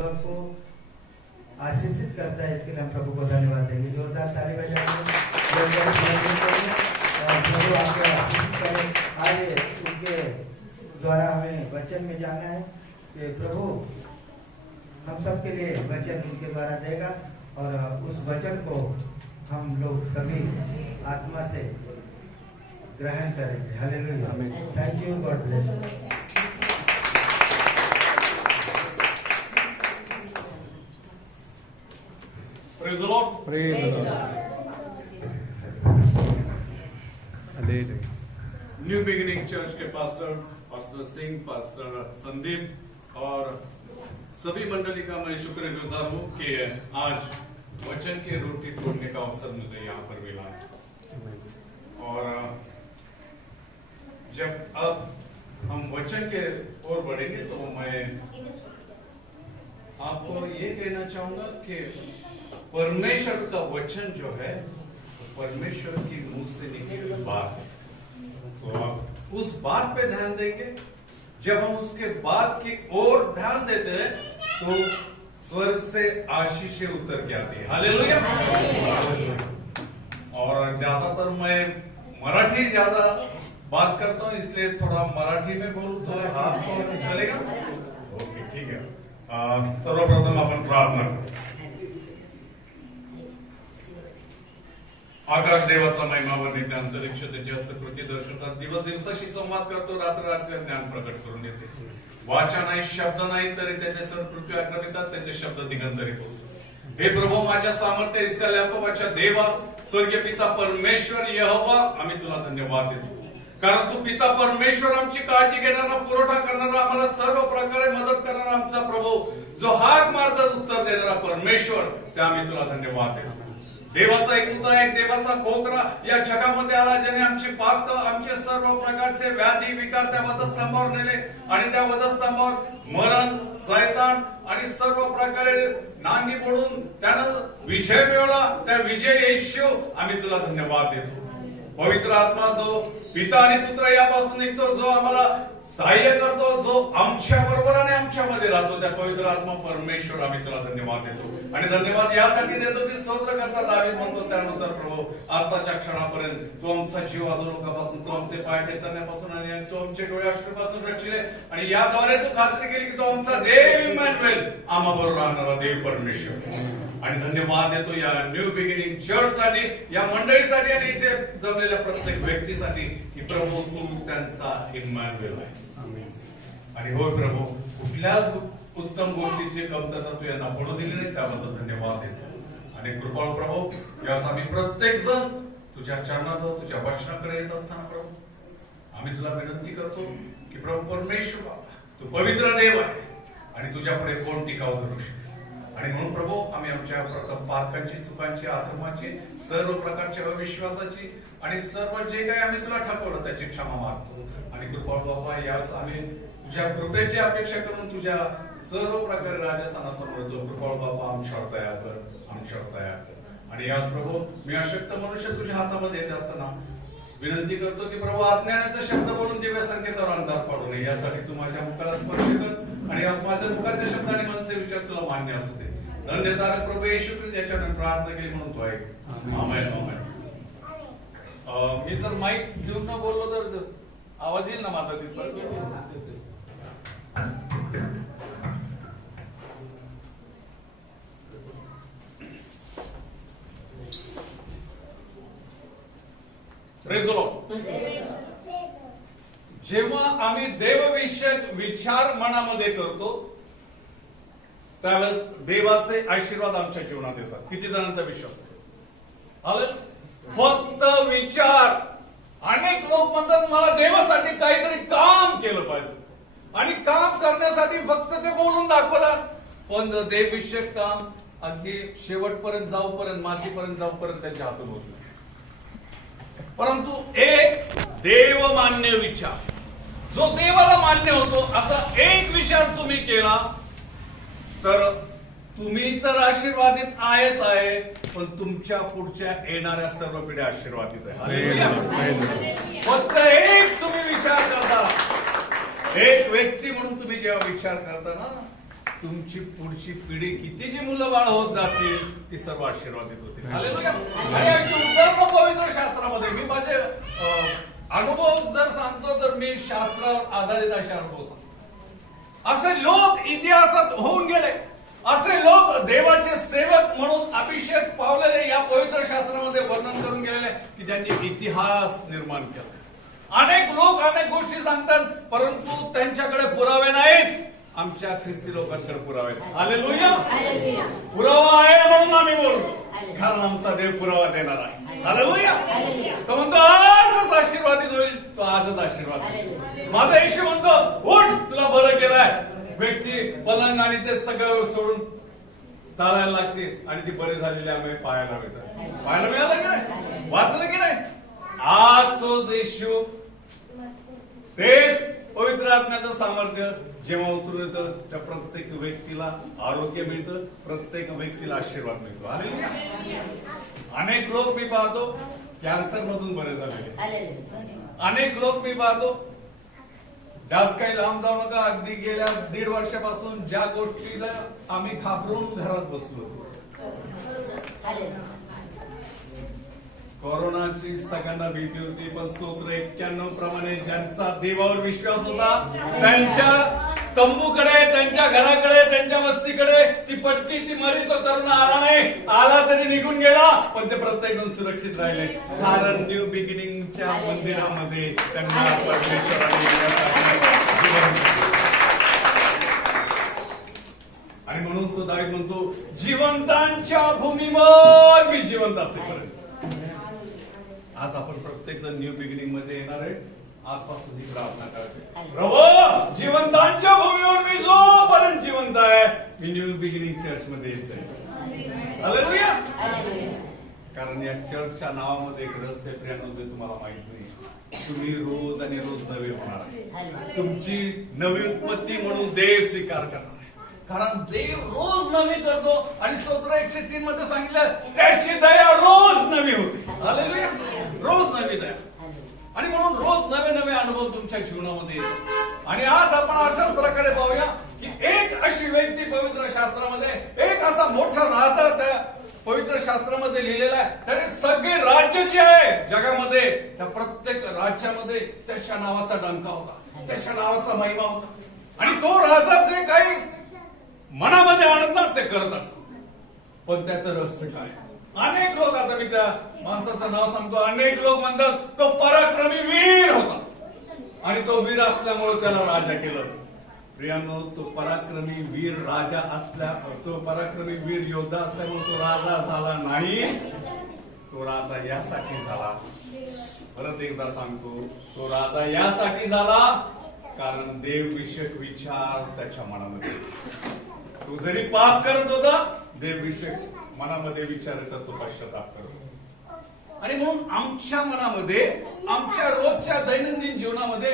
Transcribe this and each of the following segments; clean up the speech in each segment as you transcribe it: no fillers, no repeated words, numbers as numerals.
युग को आशीषित करता है। इसके लिए हम प्रभु को धन्यवाद देंगे। जोरदार ताली बजाएंगे। प्रभु आपको आशीषित करे। आइए उनके द्वारा हमें वचन में जाना है कि प्रभु हम सबके लिए वचन उनके द्वारा देगा और उस वचन को हम लोग सभी आत्मा से ग्रहण करेंगे। Hallelujah. Thank you. God bless you. Praise the Lord. Praise the Lord. Hallelujah. New beginning church K pastor Singh, pastor Sandeep और सभी मंडली का मैं शुक्रगुजार हूँ कि आज वचन की रोटी तोड़ने का अवसर मुझे यहाँ पर मिला है। और जब अब हम वचन के ओर बढ़ेंगे तो मैं आपको ये कहना चाहूंगा कि परमेश्वर का वचन जो है परमेश्वर की मुंह से निकली हुई बात है। तो आप उस बात पे ध्यान देंगे। जब हम उसके बात की ओर ध्यान देते हैं तो स्वर्ग से आशीषें उतर के आती है। हालेलुया। और ज्यादातर मैं मराठी ज्यादा बात करता हूँ, इसलिए थोड़ा मराठी में बोलूं तो आपको चलेगा? ओके, ठीक है। सर्वप्रथम आपण प्रार्थना करू। आकाश देवाचा महिमा वर्णित अंतरिक्ष त्याच्या सकृती दर्शवतात, दिवस दिवसाशी संवाद करतो, रात्र रात्री ज्ञान प्रकट करून देते। वाचा नाही, शब्द नाही तरी त्याचे सण पृथ्वी आक्रमितात, त्याचे शब्द दिगंतरी पोचतात। हे प्रभू, माझ्या सामर्थ्य इस्रायल याकोबाच्या देवा, स्वर्गीय पिता परमेश्वर यहोवा, आम्ही तुला धन्यवाद देतो, कारण तू पिता परमेश्वर आमची काळजी घेणारा, पुरवठा करणारा, आम्हाला सर्व प्रकारे मदत करणारा आमचा प्रभू, जो हाक मारतात उत्तर देणारा परमेश्वर, त्या आम्ही तुला धन्यवाद देतो। देवाचा एकुलता एक देवाचा कोकरा या जगामध्ये आला, ज्याने आमची पाप, आमचे सर्व प्रकारचे व्याधी विकार त्या वधस्तंभावर नेले आणि त्या वधस्तंभावर मरण, शैतान आणि सर्व प्रकारे नांगी पडून त्यानं विजय मिळवला। त्या विजय येशू आम्ही तुला धन्यवाद देतो। पवित्र आत्मा जो पिता आणि पुत्र यापासून निघतो, जो आम्हाला सहाय्य करतो, जो आमच्या बरोबर आणि आमच्यामध्ये राहतो, त्या पवित्र आत्मा परमेश्वर आम्ही तुला धन्यवाद देतो। आणि धन्यवाद यासाठी देतो की स्तोत्र करता दावीद म्हणतो त्यानुसार प्रभू, आताच्या क्षणापर्यंत तू आमचा जीव अधोलोकापासून, तू आमचे पाय ठेचण्यापासून आणि तू आमचे डोळे अश्रूपासून रक्षिले, आणि याद्वारे तू खात्री केली की तो आमचा देव इमॅन्युएल, आम्हाबरोबर राहणारा देव परमेश्वर। आणि धन्यवाद देतो या न्यू बिगिनिंग चर्च साठी, या मंडळीसाठी आणि इथे जमलेल्या प्रत्येक व्यक्तीसाठी की प्रभू तू त्यांचा इमॅन्युएल आहेस। आणि होय प्रभू, कुठल्याच उत्तम गोष्टीची कमतरता तू यांना पडू दिली नाही, त्याबद्दल धन्यवाद देतो। आणि कृपाळू प्रभू, यास आम्ही प्रत्येक जण तुझ्या चरणाजवळ, तुझ्या वचनाकडे येत असताना प्रभू आम्ही तुला विनंती करतो की प्रभू परमेश्वर, तू पवित्र देव आहे आणि तुझ्या पुढे कोण टिकाव धरू शकतो। आणि म्हणून प्रभू, आम्ही आमच्या पातकांची, चुकांची, अधर्माची, सर्व प्रकारच्या अविश्वासाची आणि सर्व जे काही आम्ही तुला ठकवलं त्याची क्षमा मागतो। आणि कृपाळू बाबा, यास आम्ही तुझ्या कृपेची अपेक्षा करून तुझ्या सर्व प्रकारे राजस्थानासमोर येतो। कृपाळू बाबा, आमच्यावर तयार कर, आमच्यावर तयार कर। आणि यास प्रभू, मी अशक्त मनुष्य तुझ्या हातामध्ये येत असताना विनंती करतो की प्रभू, अज्ञानाचा शब्द बोलून दिव्य संकेतावर अंधार पाडू नये, यासाठी तू माझ्या मुखाला स्पर्श कर आणि यास माझ्या मुखाचे शब्द आणि मनचे विचार तुला मान्य असू दे। धन्य तारक प्रभू येशू ख्रिस्त, याच्याने प्रार्थना केली म्हणून तो ऐक। आमेन, आमेन। मी जर माईक घेऊन न बोललो तर आवाज येईल ना माझा तिथपर्यंत? Praise the Lord. जेव्हा आम्ही देवविषयक विचार मनामध्ये करतो त्यावेळेस देवाचे आशीर्वाद आमच्या जीवनात येतात। किती जणांचा विश्वास आहे? फक्त विचार। अनेक लोक म्हणतात मला देवासाठी काहीतरी काम केलं पाहिजे, आणि काम करण्यासाठी फक्त ते बोलून दाखवतात, पण देवविषयक काम अगदी शेवटपर्यंत जाऊपर्यंत, मातीपर्यंत जाऊपर्यंत त्यांच्या हातून होत नाही। परंतु एक देवमान्य विचार, जो देवाला मान्य होतो असा एक विचार तुम्ही केला तर तुम्ही तर आशीर्वादित आहेच आहे, पण तुमच्या पुढच्या येणाऱ्या सर्व पिढ्या आशीर्वादित आहे। फक्त एक तुम्ही विचार करता, एक व्यक्ती म्हणून तुम्ही जेव्हा विचार करता ना, तुमची पुढची पिढी किती जी मुलं बाळ होत जातील ती सर्व आशीर्वादित होतील. हालेलुया. आणि अशी उदाहरणं पवित्र शास्त्रामध्ये मी माझे अनुभव जर सांगतो तर मी शास्त्रावर आधारित असे अनुभव सांगतो. असे लोक इतिहासात होऊन गेले, असे लोक देवाचे सेवक म्हणून अभिषेक पावलेले या पवित्र शास्त्रामध्ये वर्णन करून गेलेले की ज्यांनी इतिहास निर्माण केला. अनेक लोक अनेक गोष्टी सांगतात परंतु त्यांच्याकडे पुरावे नाहीत. आमच्या ख्रिस्ती लोकांकडे पुरावे आहेत. हालेलुया. पुरावा आहे म्हणून आम्ही बोलतो, कारण आमचा देव पुरावा देणार आहे. हालेलुया. तो म्हणतो आजच आशीर्वादित होईल, तो आजच आशीर्वाद. माझा येशू म्हणतो उठ, तुला बरं केलंय. व्यक्ती पलंग आणि ते सगळं सोडून चालायला लागते आणि ती बरी झालेली आम्ही पाहायला मिळतात. पाहायला मिळालं की नाही, वाचलं की नाही. आज तोच येशू, तेच पवित्र आत्म्याचं सामर्थ्य जेव्हा उतरून येतं त्या प्रत्येक व्यक्तीला आरोग्य मिळतं, प्रत्येक व्यक्तीला आशीर्वाद मिळतो. अनेक लोक मी पाहतो कॅन्सर मधून बरे झालेले, अनेक लोक मी पाहतो जास्त काही लांब जाऊ नका, अगदी गेल्या 1.5 वर्षापासून ज्या गोष्टीला आम्ही घाबरून घरात बसलो, कोरोनाची सगळ्यांना भीती होती, पण स्तोत्र 91 प्रमाणे ज्यांचा देवावर विश्वास होता त्यांच्या तंबूकडे, त्यांच्या घराकडे, त्यांच्या वस्तीकडे ती पटकी, ती मरी तो तरुण आला नाही, आला तरी निघून गेला, पण ते प्रत्येक जण सुरक्षित राहिले. कारण न्यू बिगिनिंगच्या मंदिरामध्ये त्यांना परमेश्वराने आणि म्हणून तो दावीद म्हणतो जिवंतांच्या भूमीवर मी जिवंत असेपर्यंत. आज आपण प्रत्येक जण न्यू बिगिनिंग मध्ये येणार आहे. आजपासून ही प्रार्थना करते, प्रभू जिवंतांच्या भूमीवर मी जोपर्यंत जिवंत आहे मी न्यू बिगिनिंग चर्च मध्ये येत आहे. हालेलुया. कारण या चर्चच्या नावामध्ये एक रहस्य प्रियांनो ते तुम्हाला माहित नाही. तुम्ही रोज आणि रोज नवे होणार आहे. तुमची नवी उत्पत्ती म्हणून देव स्वीकार करणार आहे, कारण देव रोज नवी करतो. आणि स्तोत्र 103 मध्ये सांगितलं त्याची दया रोज नवी होते. हालेलुया. रोज नवी दया. आणि म्हणून रोज नवे नवे अनुभव तुमच्या जीवनामध्ये येतात. आणि आज आपण अशाच प्रकारे पाहूया की एक अशी व्यक्ती पवित्र शास्त्रामध्ये, एक असा मोठा राजा त्या पवित्र शास्त्रामध्ये लिहिलेला आहे. त्याने सगळे राज्य जे आहे जगामध्ये, त्या प्रत्येक राज्यामध्ये त्याच्या नावाचा डंका होता, त्याच्या नावाचा महिमा होता. आणि तो राजा जे काही मनामध्ये आणतात ते करत असत. पण त्याचं रहस्य काय? अनेक लोक, आता मी त्या माणसाचं नाव सांगतो, अनेक लोक म्हणतात तो पराक्रमी वीर होता आणि तो वीर असल्यामुळे त्याला राजा केलं. प्रियांनो, तो पराक्रमी वीर राजा असल्या, तो पराक्रमी वीर योद्धा असल्यामुळे तो राजा झाला नाही. तो राजा यासाठी झाला, परत एकदा सांगतो, तो राजा यासाठी झाला कारण देवविषयक विचार त्याच्या मनामध्ये. तो जरी पाप करत होता, देवविषयक मनामध्ये विचार येतात, तो पश्चाताप करतो. आणि म्हणून आमच्या मनामध्ये, आमच्या रोजच्या दैनंदिन जीवनामध्ये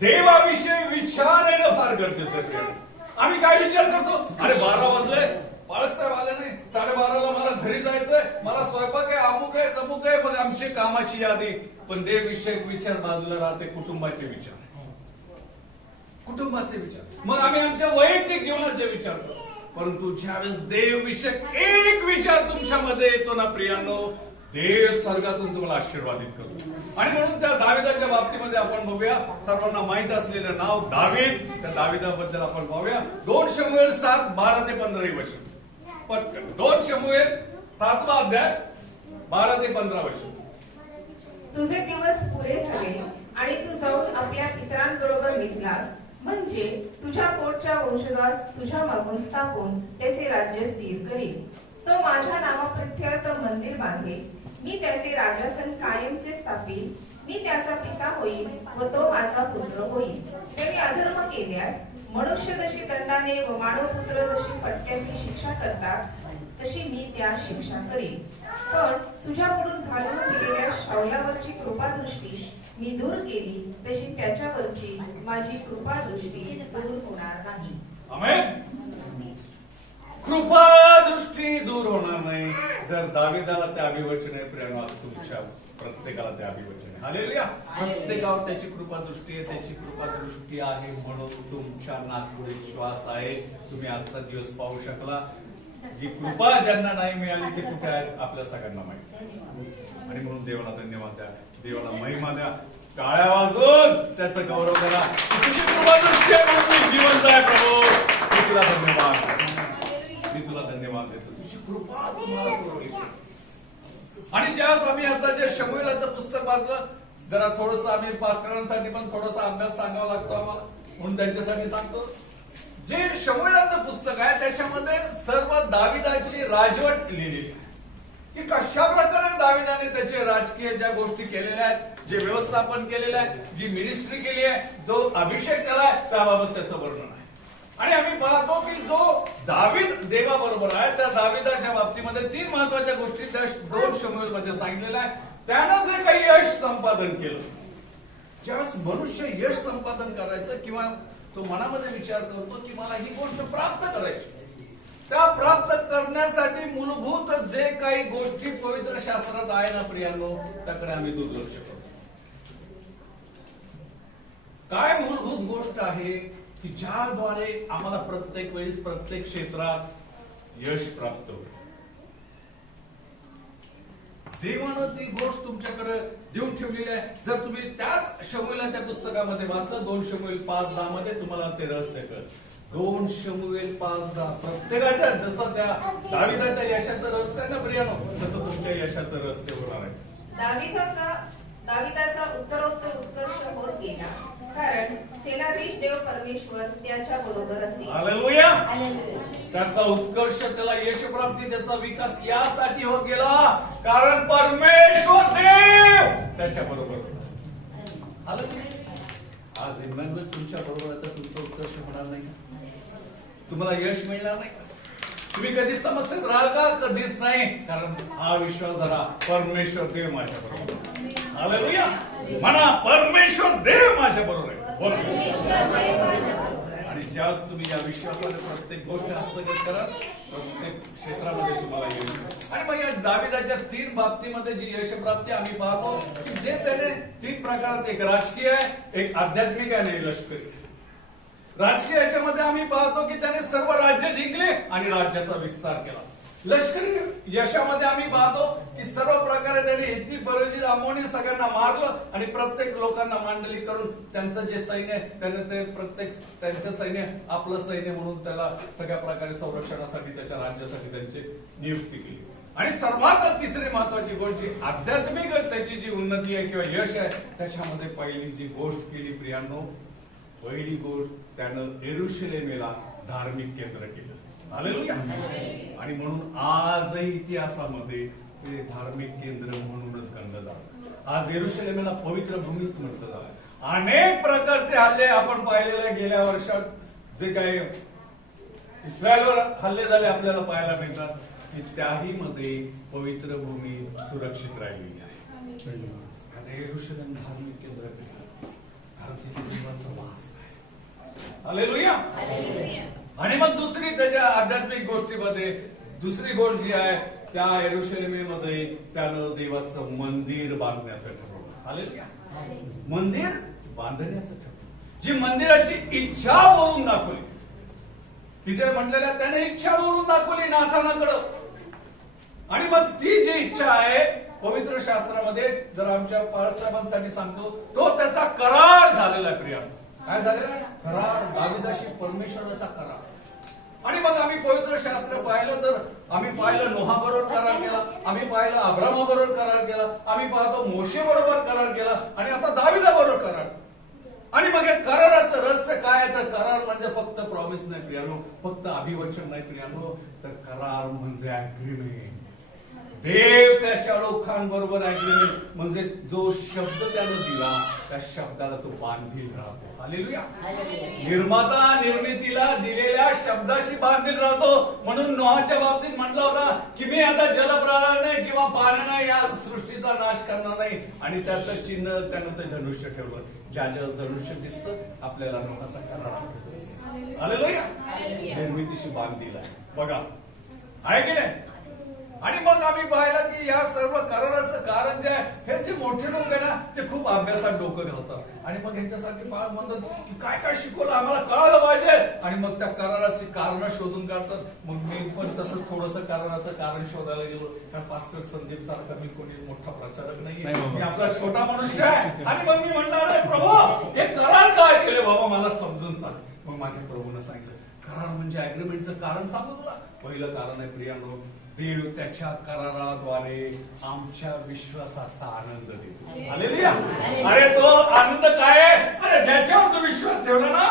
देवाविषयी विचार येणं फार गरजेचं आहे. आम्ही काय विचार करतो, अरे 12 वाजले, बाळक साहेब आले नाही, 12:30ला मला घरी जायचंय, मला स्वयंपाक आहे, अमुक आहे, तमुक आहे, मग आमची कामाची यादी. पण देवविषयक विचार बाजूला राहते, कुटुंबाचे विचार, कुटुंबाचे विचार. मग आम्ही आमच्या वैयक्तिक जीवनाचे विचार करतो. परंतु ज्यावेळेस देवविषयक एक विचार तुमच्यामध्ये येतो ना प्रियांनो, देव स्वर्गातून तुम्हाला आशीर्वादित करतो. आणि म्हणून त्या दाविदाच्या बाबतीमध्ये आपण बघूया, सर्वांना माहित असलेलं नाव दावीद, त्या दाविदाबद्दल आपण पाहूया. 2 शमूएल 7:12 ते 15 ही वचन. पटकन 2 शमूएल 7वा अध्याय 12 ते 15 वचन. तुझे दिवस पुरे झाले आणि तू जाऊन आपल्या पितरांबरोबर निघलास, म्हणजे तुझ्या पोटच्या वंशजास तुझ्या मागून स्थापून त्याचे राज्य स्थिर करील. तो माझ्या नावाप्रित्यर्थ मंदिर बांधेल, मी त्याचे राजासन कायमचे स्थापील, मी त्याचा पिता होईल व तो माझा पुत्र होईल. त्याने अधर्म केल्यास मनुष्य जशी दंडाने व मानवपुत्र जशी फटक्याची शिक्षा करतात तशी मी त्या शिक्षा करीन. पण तुझ्याकडून घालून दिलेल्या शाऊलावरची कृपादृष्टी मी दूर केली, तशी त्याच्यावरची माझी कृपादृष्टी दूर होणार नाही. आमेन. कृपादृष्टी दूर होणार नाही जर दाविदाला त्या अभिवचने प्रेम तुमच्या प्रत्येकाला ते अभिवचन आहे. हालेलुया. प्रत्येकावर त्याची कृपा दृष्टी आहे, त्याची कृपा दृष्टी आहे म्हणून तुमच्या नागपुढे श्वास आहे. तुम्ही आजचा दिवस पाहू शकला. जी कृपा ज्यांना नाही मिळाली ते कुठे आहेत आपल्या सगळ्यांना माहिती. आणि म्हणून देवाला धन्यवाद द्या, देवाला महिमा द्या, टाळ्या वाजवून त्याचा गौरव करा. तुझी कृपा दृष्टी आहे म्हणून मी जिवंत आहे प्रभू. मी तुला धन्यवाद, मी तुला धन्यवाद देतो. तुझी कृपा तुम्हाला पुरवली. आणि ज्यावेळेस आम्ही आता जे शमूएलाचं पुस्तक वाचलं, जरा थोडस आम्ही पास्टरांसाठी पण थोडासा अभ्यास सांगावा लागतो आम्हाला, म्हणून त्यांच्यासाठी सांगतो. जे शमूएलाचं पुस्तक आहे त्याच्यामध्ये सर्व दाविदाची राजवट लिहिलेली आहे की कशा प्रकारे दाविदाने त्याचे राजकीय ज्या गोष्टी केलेल्या आहेत, जे व्यवस्थापन केलेलं आहे, जी मिनिस्ट्री केली आहे, जो अभिषेक केलाय त्याबाबत त्याचं वर्णन आहे. आणि आम्ही पाहतो की जो दावीद देवाबरोबर आहे त्या दाविदाच्या बाबतीमध्ये 3 महत्वाच्या गोष्टी त्या 2 शमूएल मध्ये सांगितलेल्या आहे. त्यानं जे काही यश संपादन केलं, ज्यावेळेस मनुष्य यश संपादन करायचं किंवा तो मनामध्ये विचार करतो की मला ही गोष्ट प्राप्त करायची, त्या प्राप्त करण्यासाठी मूलभूत जे काही गोष्टी पवित्र शास्त्रात आहे ना प्रियांनो, त्याकडे आम्ही दुर्लक्ष करतो. काय मूलभूत गोष्ट आहे की ज्याद्वारे आम्हाला प्रत्येक वेळेस प्रत्येक क्षेत्रात यश प्राप्त होईल. देवानं ती गोष्ट तुमच्याकडे देऊन ठेवलेली आहे. जर तुम्ही त्याच शमूएलाच्या पुस्तकामध्ये वाचलं 2 शमूएल 5:10 मध्ये तुम्हाला ते रहस्य कळेल. 2 शमूएल 5:10 प्रत्येकाच्या जसं त्या दाविदाच्या यशाचं रहस्य आहे ना प्रियानो, तसं तुमच्या यशाचं रहस्य होणार आहे. दाविदाचा उत्तरोत्तर उत्कर्ष होत गेला, कारण सेनाधीश देव परमेश्वर त्याच्या बरोबर असेल. हालेलुया. त्याचा उत्कर्ष, त्याला यशप्राप्ती, त्याचा विकास यासाठी होत गेला कारण परमेश्वर देव त्याच्या बरोबर. आज इम्मॅन्युएल तुमच्या बरोबर आहे तर तुमचा उत्कर्ष होणार नाही का? तुम्हाला यश मिळणार नाही का? तुम्ही कधी समस्येत राहाल का? कधीच नाही. कारण हा विश्वास धरा, परमेश्वर देव माझ्या बरोबर. हालेलुया. म्हणा परमेश्वर देव माझ्या बरोबर आहे. आणि ज्यावेळेस तुम्ही या विश्वासाने प्रत्येक गोष्ट हस्तगत करा, प्रत्येक क्षेत्रामध्ये तुम्हाला यश मिळेल. आणि मग या दाविदाच्या 3 बाबतीमध्ये जी यशप्राप्ती आम्ही पाहतो की जे त्याने 3 प्रकारात, एक राजकीय आहे, एक आध्यात्मिक आहे आणि लष्करी. राजकीय याच्यामध्ये आम्ही पाहतो की त्याने सर्व राज्य जिंकले आणि राज्याचा विस्तार केला. लष्करी यशामध्ये आम्ही पाहतो की सर्व प्रकारे त्यांनी हित्ती, परिज्जी, अम्मोनी सगळ्यांना मारलं आणि प्रत्येक लोकांना मांडली करून त्यांचं जे सैन्य त्याने ते प्रत्येक त्यांचं सैन्य आपलं सैन्य म्हणून त्याला सगळ्या प्रकारे संरक्षणासाठी त्याच्या राज्यासाठी त्यांची नियुक्ती केली. आणि सर्वात 3री महत्वाची गोष्ट जी आध्यात्मिक त्याची जी उन्नती आहे किंवा यश आहे, त्याच्यामध्ये पहिली जी गोष्ट केली प्रियांनो, पहिली गोष्ट त्यानं यरूशलेमेला धार्मिक केंद्र केलं. हालेलुया. आणि म्हणून आजही इतिहासामध्ये ते धार्मिक केंद्र म्हणूनच गणलं जातं. आज यरूशलेमेला पवित्र भूमीच म्हटलं जातं. अनेक प्रकारचे हल्ले आपण पाहिलेले गेल्या वर्षात, जे काही इस्रायलवर हल्ले झाले आपल्याला पाहायला मिळतात की त्याही मध्ये पवित्र भूमी सुरक्षित राहिलेली आहे. कारण यरूशलेम धार्मिक केंद्र देवाचा वास आहे. हालेलुया. आणि मग दुसरी त्याच्या आध्यात्मिक गोष्टीमध्ये दुसरी गोष्ट जी आहे, त्या यरूशलेमेमध्ये त्यानं देवाचं मंदिर बांधण्याचं ठरवलं. हालेलुया. मंदिर बांधण्याचं ठरवलं, जी मंदिराची इच्छा बोलून दाखवली. तिथे म्हटलेल्या त्याने इच्छा बोलून दाखवली नाथानाकडं. आणि मग ती जी इच्छा आहे पवित्र शास्त्रामध्ये, जर आमच्या पाळसाहेबांसाठी सांगतो, तो त्याचा करार झालेला आहे. प्रिया, काय झालेला आहे? करार. दाविदाशी परमेश्वराचा करार. आणि मग आम्ही पवित्र शास्त्र पाहिलं तर आम्ही पाहिलं नोहा बरोबर करार केला, आम्ही पाहिलं अब्रामा बरोबर करार केला, आम्ही पाहतो मोशे बरोबर करार केला आणि आता दाविदा बरोबर करार. आणि मग हे कराराचं रहस्य काय आहे? तर करार म्हणजे फक्त प्रॉमिस नाही प्रियानो, फक्त अभिवचन नाही प्रियानो, तर करार म्हणजे अग्रीमेंट. देव त्याच्या लोकांबरोबर अग्रीमेंट म्हणजे जो शब्द त्यानं दिला त्या शब्दाला तो बांधील राहतो. हालेलुया. निर्माता निर्मितीला दिलेल्या शब्दाशी बांधील राहतो. म्हणून नोहाच्या बाबतीत म्हटलं होता की मी आता जलप्रलयाने किंवा पाण्याने या सृष्टीचा नाश करणार नाही. आणि त्याचं चिन्ह त्यानं ते धनुष्य ठेवलं. ज्या धनुष्य दिसतं आपल्याला नोहाचा करार आठवतो. हालेलुया. निर्मितीशी बांधील आहे. बघा आहे की नाही? आणि मग आम्ही पाहिलं की या सर्व कराराचं कारण जे आहे, हे जे मोठे लोक आहे ना ते खूप अभ्यासात डोकं घालतात आणि मग ह्याच्यासाठी बाळ म्हणतात की काय काय शिकवलं आम्हाला कळालं पाहिजे आणि मग त्या कराराची कारण शोधून काढतात. मग मी पण तसं थोडंसं कराराचं कारण शोधायला गेलो. कारण पास्टर संदीप सारखा मी कोणी मोठा प्रचारक नाही नाहीये, बाबा. मी आपला छोटा मनुष्य आहे. आणि मग मी म्हणणार आहे प्रभू हे करार काय केले बाबा मला समजून सांग. मग माझ्या प्रभूनं सांगितलं करार म्हणजे अग्रीमेंटचं कारण सांगतो तुला. पहिलं कारण आहे प्रियांनो, देव त्याच्या कराराद्वारे आमच्या विश्वासाचा आनंद देतो. हालेलुया. अरे तो आनंद काय आहे? अरे ज्याच्यावर तू विश्वास ठेवला ना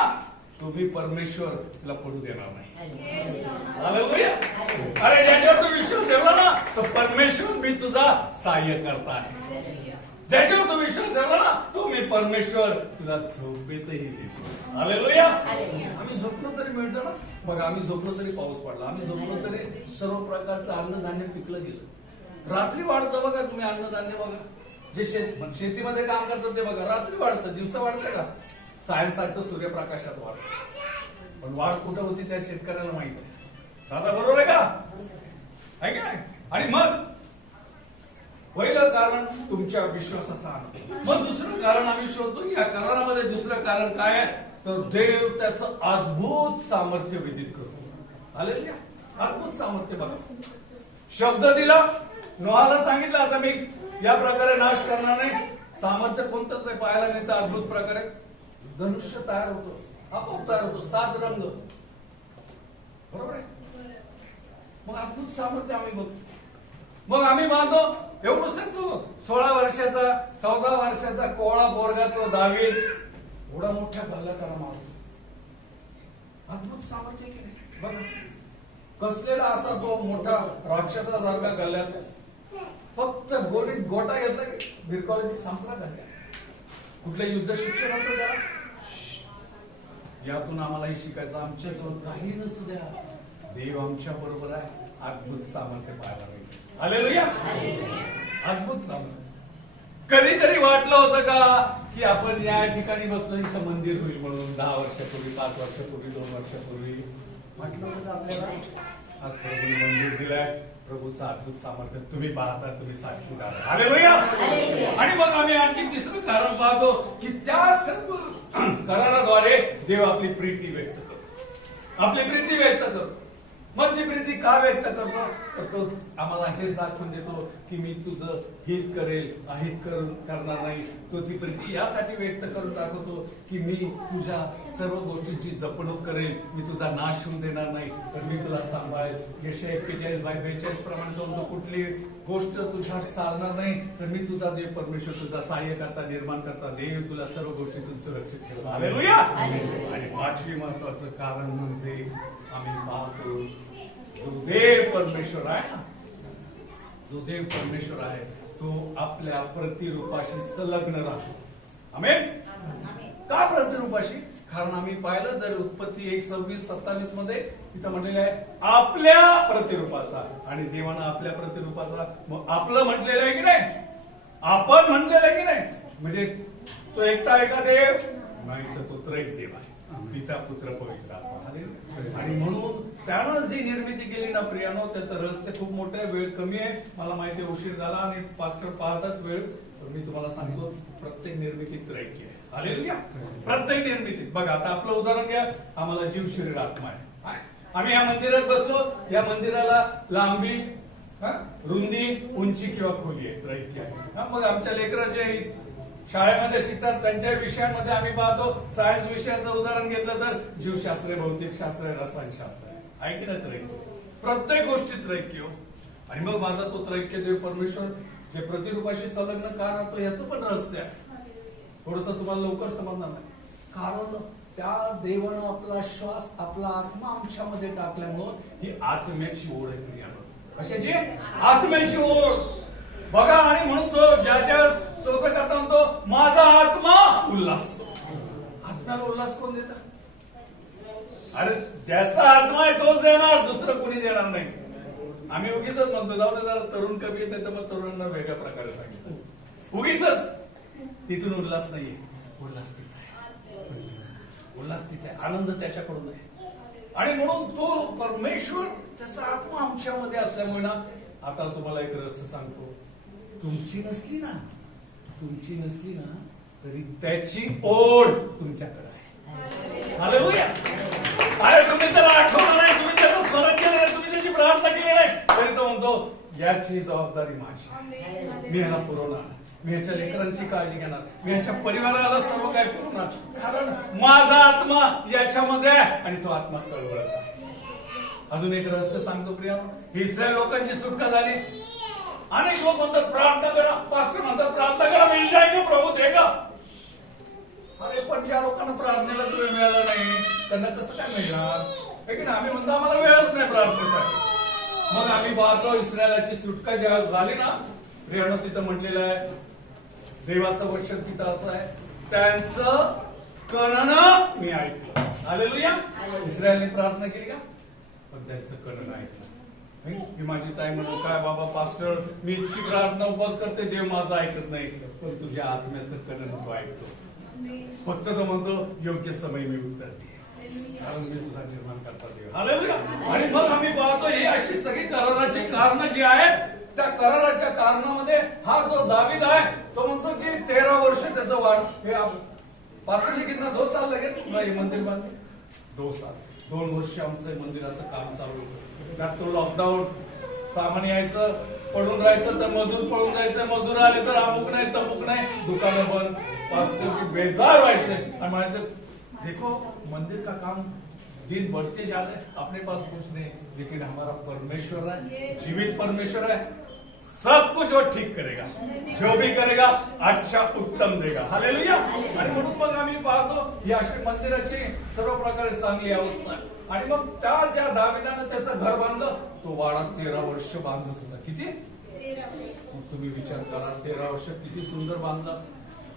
तुम्ही परमेश्वर तुला पडू देणार नाही. हालेलुया. अरे ज्याच्यावर तू विश्वास ठेवला ना तर परमेश्वर मी तुझा सहाय्य करता आहे. ज्याच्यावर तू विश्वास ठेवला ना तो मी परमेश्वर तुला झोपेतही देतो. हालेलुया. आम्ही झोपलो तरी मिळतं ना. मग आम्ही झोपलो तरी पाऊस पडला, आम्ही झोपलो तरी सर्व प्रकारचं अन्नधान्य पिकलं गेलं. रात्री वाढतं बघा तुम्ही अन्नधान्य बघा, जे शेतीमध्ये काम करतात ते बघा रात्री वाढतं, दिवसा वाढतं का? सायंकाळचं सूर्यप्रकाशात वाढतं. पण वाढ कुठं होती त्या शेतकऱ्याला माहित आहे. दादा बरोबर आहे का? आहे की नाही? आणि मग पहिलं कारण तुमच्या विश्वासाचा आनंद. मग दुसरं कारण आम्ही शोधतो या करारामध्ये दुसरं कारण काय आहे तर देव त्याचं अद्भुत सामर्थ्य विदित करतो. हालेलुया. अद्भुत सामर्थ्य बघा. शब्द दिला नोहाला सांगितलं आता मी या प्रकारे नाश करणार नाही. सामर्थ्य कोणतंच नाही पाहायला नाही तर अद्भुत प्रकारे धनुष्य तयार होतो, आपोआप तयार होतो, 7 रंग. बरोबर आहे. मग अद्भुत सामर्थ्य आम्ही बघतो. मग आम्ही मानतो एवढंच तू 16 वर्षाचा 14 वर्षाचा कोळा पोरगा तो दावीद एवढा मोठ्या गल्ल्याला माणूस अद्भुत सामर्थ्य केले बघा. कसलेला असा तो मोठा राक्षसासारखा गल्ल्याचा फक्त गोळीत गोटा घेतला की बिरकॉलेज संपला गल्ल्या. कुठलं युद्ध शिक्षण होतं त्याला. यातून आम्हालाही शिकायचं आमच्याजवळ काही नसू द्या देव आमच्या बरोबर आहे. अद्भुत सामर्थ्य पाहायला मिळते. हालेलुया. अद्भुत सामर्थ्य. कधीतरी वाटलं होतं का की आपण या ठिकाणी बसलो इथं मंदिर होईल म्हणून 10 वर्षापूर्वी 5 वर्षापूर्वी 2 वर्षापूर्वी म्हटलं होतं आपल्याला. आज प्रभूने मंदिर दिलंय. प्रभूचं अद्भुत सामर्थ्य तुम्ही पाहता, तुम्ही साक्षीदार. हालेलुया. आणि मग आम्ही आणखी तिसरं कारण पाहतो की त्या सर्व कराराद्वारे देव आपली प्रीती व्यक्त करतो. आपली प्रीती व्यक्त करतो. मग ती प्रीती का व्यक्त करतो तर तो आम्हाला हेच दाखवून देतो की मी तुझं हित करेल, अहित करणार नाही. तो ती प्रीती यासाठी व्यक्त करून दाखवतो की मी तुझ्या सर्व गोष्टींची जपणूक करेल, मी तुझा नाश होऊन देणार नाही, तर मी तुला सांभाळेल. यशया 41:42 प्रमाणे तो कुठली गोष्ट तुझ्या चालणार नाही तर मी तुझा देव परमेश्वर तुझा सहाय्य करता निर्माण करता देव तुला सर्व गोष्टीतून सुरक्षित ठेवतो. हालेलुया. आणि 5वी महत्वाचं कारण म्हणजे आम्ही पाहतो जो देव परमेश्वर आहे ना, जो देव परमेश्वर आहे तो आपल्या प्रतिरूपाशी संलग्न राहतो. आमेन. का प्रतिरूपाशी? कारण आम्ही पाहिलं जर उत्पत्ती 1:26-27 मध्ये तिथं म्हटलेलं आहे आपल्या प्रतिरूपाचा आणि देवानं आपल्या प्रतिरूपाचा. मग आपलं म्हटलेलं आहे की नाही, आपण म्हटलेलं आहे की नाही. म्हणजे तो एकटा आहे का देव? नाही तर तो त्रैक देव आहे. पिता पुत्र पवित्र आत्मा. आणि म्हणून त्यानं जी निर्मिती केली ना प्रियानो त्याचं रहस्य खूप मोठं आहे. वेळ कमी आहे मला माहिती आहे, उशीर झाला आणि पास्टर पाहतात वेळ. तर मी तुम्हाला सांगतो प्रत्येक निर्मितीत त्रैक्य आहे. हालेलुया. प्रत्येक निर्मितीत बघा. आता आपलं उदाहरण घ्या. आम्हाला जीव शरीर आत्मा आहे. आम्ही या मंदिरात बसलो. या मंदिराला लांबी, रुंदी, उंची किंवा खोली आहे, त्रैक्य आहे. मग आमच्या लेकराचे शाळेमध्ये शिकतात त्यांच्या विषयांमध्ये आम्ही पाहतो सायन्स विषयाचं उदाहरण घेतलं तर जीवशास्त्र, भौतिकशास्त्र, रसायनशास्त्र आहे की नाही त्रैक्य. प्रत्येक गोष्टी त्रैक्य. आणि मग माझा तो त्रैक्य देव परमेश्वर जे प्रतिरूपाशी संलग्न का राहतो याचं पण रहस्य आहे. थोडस तुम्हाला लवकर समजणार नाही. कारण त्या देवानं आपला श्वास आपला आत्मा आमच्यामध्ये टाकल्यामुळं ही आत्म्याची ओढ आहे. कशाची? आत्म्याची ओढ बघा. आणि म्हणून तो ज्याच्या सोबत करता म्हणतो माझा आत्मा उल्हास. आत्म्याला उल्हास कोण देतात? अरे ज्याचा आत्मा आहे तोच देणार, दुसरं कोणी देणार नाही. आम्ही उगीच म्हणतो जाऊ दे जरा तरुण कमी येते तर मग तरुणांना वेगळ्या प्रकारे सांगितलं उगीच. तिथून उल्हास नाहीये. उल्हास तिथे आहे. उल्हास तिथे आहे. आनंद त्याच्याकडून आहे. आणि म्हणून तो परमेश्वर त्याचा आत्मा आमच्यामध्ये असल्यामुळे ना आता तुम्हाला एक रहस्य सांगतो. तुमची नसली ना तरी त्याची ओढ तुमच्याकडे आहे. हालेलुया. अरे तुम्ही त्याला आठवलं नाही, तुम्ही त्याचं स्मरण केलं नाही, तुम्ही त्याची प्रार्थना केली नाही, तरी तो म्हणतो याची जबाबदारी माझी, मी ह्याला पुरवणार, मी ह्याच्या लेकरांची काळजी घेणार, मी ह्याच्या परिवाराला सर्व काय पुरवणार, कारण माझा आत्मा याच्यामध्ये आहे आणि तो आत्मा कळवळत आहे. अजून एक रहस्य सांगतो प्रिया, इस्रायल लोकांची सुटका झाली. अनेक लोक म्हणतात प्रार्थना करा, पास्टर म्हणतात प्रार्थना करा, मिल जाएंगे प्रभू देगा. अरे पण ज्या लोकांना प्रार्थनेलाच वेळ मिळाला नाही त्यांना कसं काय मिळणार? लेकिन आम्ही म्हणतो आम्हाला वेळच नाही प्रार्थनेसाठी. मग आम्ही पाहतो इस्रायलाची सुटका जेव्हा झाली ना, प्रियानो तिथं म्हटलेलं आहे, देवाचं वचन तिथं असं आहे, त्यांचं कणन मी ऐकलं. हालेलुया. इस्रायलने प्रार्थना केली का? पण त्यांचं कणन ऐकलं. मी माझी ताई म्हणून काय बाबा पास्टर मी इतकी प्रार्थना उपवास करते, देव माझं ऐकत नाही, पण तुझ्या आत्म्याचं कणन तो ऐकतो. फक्त तो म्हणतो योग्य समय मी उत्तर दे, कारण मी तुझा निर्माण करता देव. हालेलुया. आणि मग आम्ही पाहतो ही अशी सगळी कराराची कारणं जी आहेत, त्या कराराच्या कारणामध्ये हा जो दावीद आहे तो म्हणतो की 13 वर्ष त्याचं वाढ, हे पास्टर जी कितना 2 साल लगे मंदिर बांधले, 2 साल, 2 वर्ष आमचं मंदिराचं काम चालू होतं. त्यात तो लॉकडाऊन, सामान यायचं, पडून राहायचं, तर मजूर पळून जायचं, मजूर आले तर अमुक नाही तमुक नाही, दुकानं बंद, पास्टर की बेजार व्हायचे आणि म्हणायचं देखो मंदिर का काम दिन बढ़ते जा रहे, अपने पास कुछ नहीं, लेकिन हमारा परमेश्वर है, जीवित परमेश्वर है, सब कुछ वो ठीक करेगा, जो भी करेगा अच्छा उत्तम देगा. हालेलुया. आणि म्हणून मग आम्ही पाहतो ही अशी मंदिराची सर्व प्रकारे चांगली अवस्था आहे. आणि मग त्या ज्या दाविदानं त्याचं घर बांधलं, तो वाडा 13 वर्ष बांधत होता. किती? 13 वर्ष. तुम्ही विचार करा, 13 वर्ष किती सुंदर बांधला.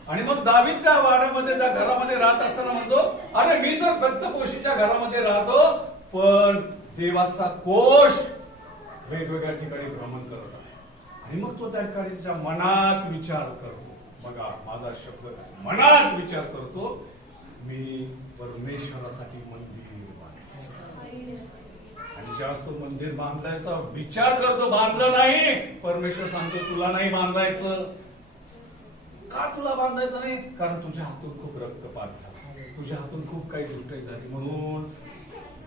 आणि मग दावीद त्या वाड्यामध्ये त्या घरामध्ये राहत असताना म्हणतो, अरे मी तर दत्तपोशीच्या घरामध्ये राहतो, पण देवाचा कोश वेगवेगळ्या ठिकाणी भ्रमण करत आहे. आणि मग तो त्या ठिकाणीच्या मनात विचार करतो. बघा माझा शब्द मनात विचार करतो, मी परमेश्वरासाठी मंदिर आणि जास्त मंदिर बांधायचा विचार करतो, बांधलं नाही. परमेश्वर सांगतो तुला नाही बांधायचं. का तुला बांधायचं नाही? कारण तुझ्या हातून खूप रक्तपात झाला, तुझ्या हातून खूप काही गोष्टी झाली. म्हणून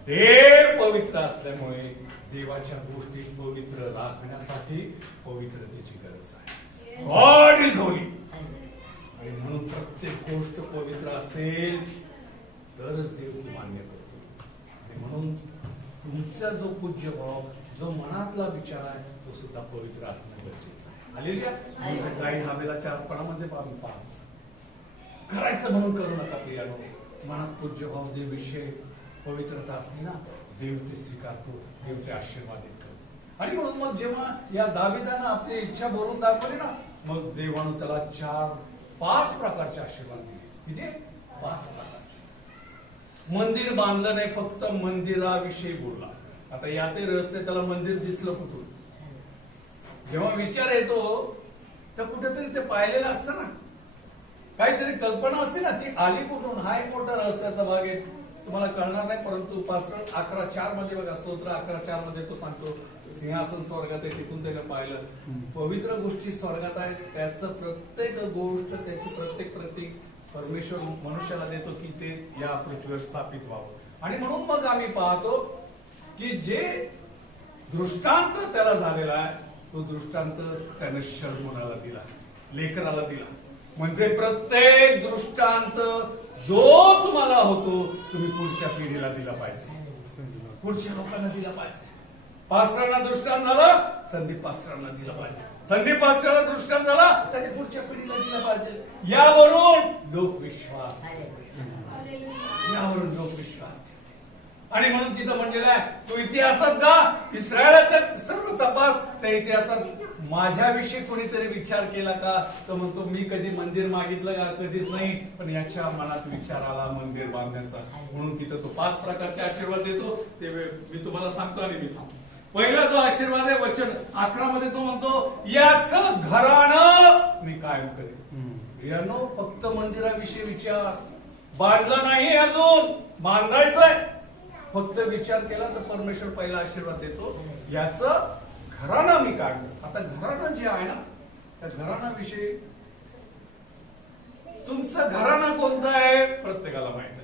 देव पवित्र असल्यामुळे देवाच्या गोष्टी पवित्र राखण्यासाठी पवित्रतेची गरज आहे. God is Holy. आणि म्हणून प्रत्येक गोष्ट पवित्र असेल तरच देव ती मान्य करतो. आणि म्हणून तुमचा जो पूज्य भाव, जो मनातला विचार आहे, तो सुद्धा पवित्र असणं गरजेचं आहे. हालेलुया. काही हाबेलाच्या अर्पणामध्ये करायचं म्हणून करू नका प्रियानो. मनात पूज्य भाव देवाविषयी पवित्रता असली ना, देव ते स्वीकारतो, देव ते आशीर्वाद देतो. आणि म्हणून मग जेव्हा या दाविदानं आपली इच्छा बोलून दाखवली ना, मग देवानं त्याला 4-5 प्रकारचे आशीर्वाद दिले. किती? 5 प्रकारचे. मंदिर बांधलं नाही, फक्त मंदिराविषयी बोलला. आता यातही रहस्य, त्याला मंदिर दिसलं कुठून? जेव्हा विचार येतो तर कुठेतरी ते पाहिलेलं असतं ना, काहीतरी कल्पना असते ना, ती आली कुठून? हा एक मोठा रहस्याचा भाग आहे, तुम्हाला कळणार नाही. परंतु पास्टर 11:4 मध्ये बघा, स्तोत्र 11:4 मध्ये तो सांगतो सिंहासन स्वर्गात आहे, तिथून त्याने पाहिलं. पवित्र गोष्टी स्वर्गात आहेत, त्याचं प्रत्येक गोष्ट, त्याची प्रत्येक प्रतीक परमेश्वर मनुष्याला देतो की ते या पृथ्वीवर स्थापित व्हावं. आणि म्हणून मग आम्ही पाहतो की जे दृष्टांत त्याला झालेला आहे, तो दृष्टांत त्याने शर्मोनाला दिला, लेकराला दिला. म्हणजे प्रत्येक दृष्टांत जो तुम्हाला होतो, तुम्ही पुढच्या पिढीला दिला पाहिजे, पुढच्या लोकांना दिला पाहिजे. पास्टरांना दृष्टांत झालं, संदीप पास्टरांना दिला पाहिजे. संदीप पास्टरांना दृष्टांत झाला, त्यांनी पुढच्या पिढीला दिला पाहिजे. यावरून लोकविश्वास, यावरून लोकविश्वास. आणि म्हणून तिथं म्हणलेलं आहे, तो इतिहासात जा, इस्रायलाचा सर्व तपास. त्या इतिहासात माझ्याविषयी कोणीतरी विचार केला का? तो म्हणतो मी कधी मंदिर मागितलं का? कधीच नाही. पण याच्या मनात विचार आला मंदिर बांधण्याचा. म्हणून तिथं तो 5 प्रकारचे आशीर्वाद देतो. ते मी तुम्हाला सांगतो आणि मी थांबतो. पहिला जो आशीर्वाद आहे वचन 11 मध्ये तो म्हणतो, याच घराणं मी कायम करेन. यानो फक्त मंदिराविषयी विचार, बांधलं नाही अजून, बांधायचंय. फक्त विचार केला तर परमेश्वर पहिला आशीर्वाद देतो, याचं घराणं मी काढलं. आता घराणं जे आहे ना, त्या घराण्याविषयी तुमचं घराणं कोणतं आहे प्रत्येकाला माहित आहे.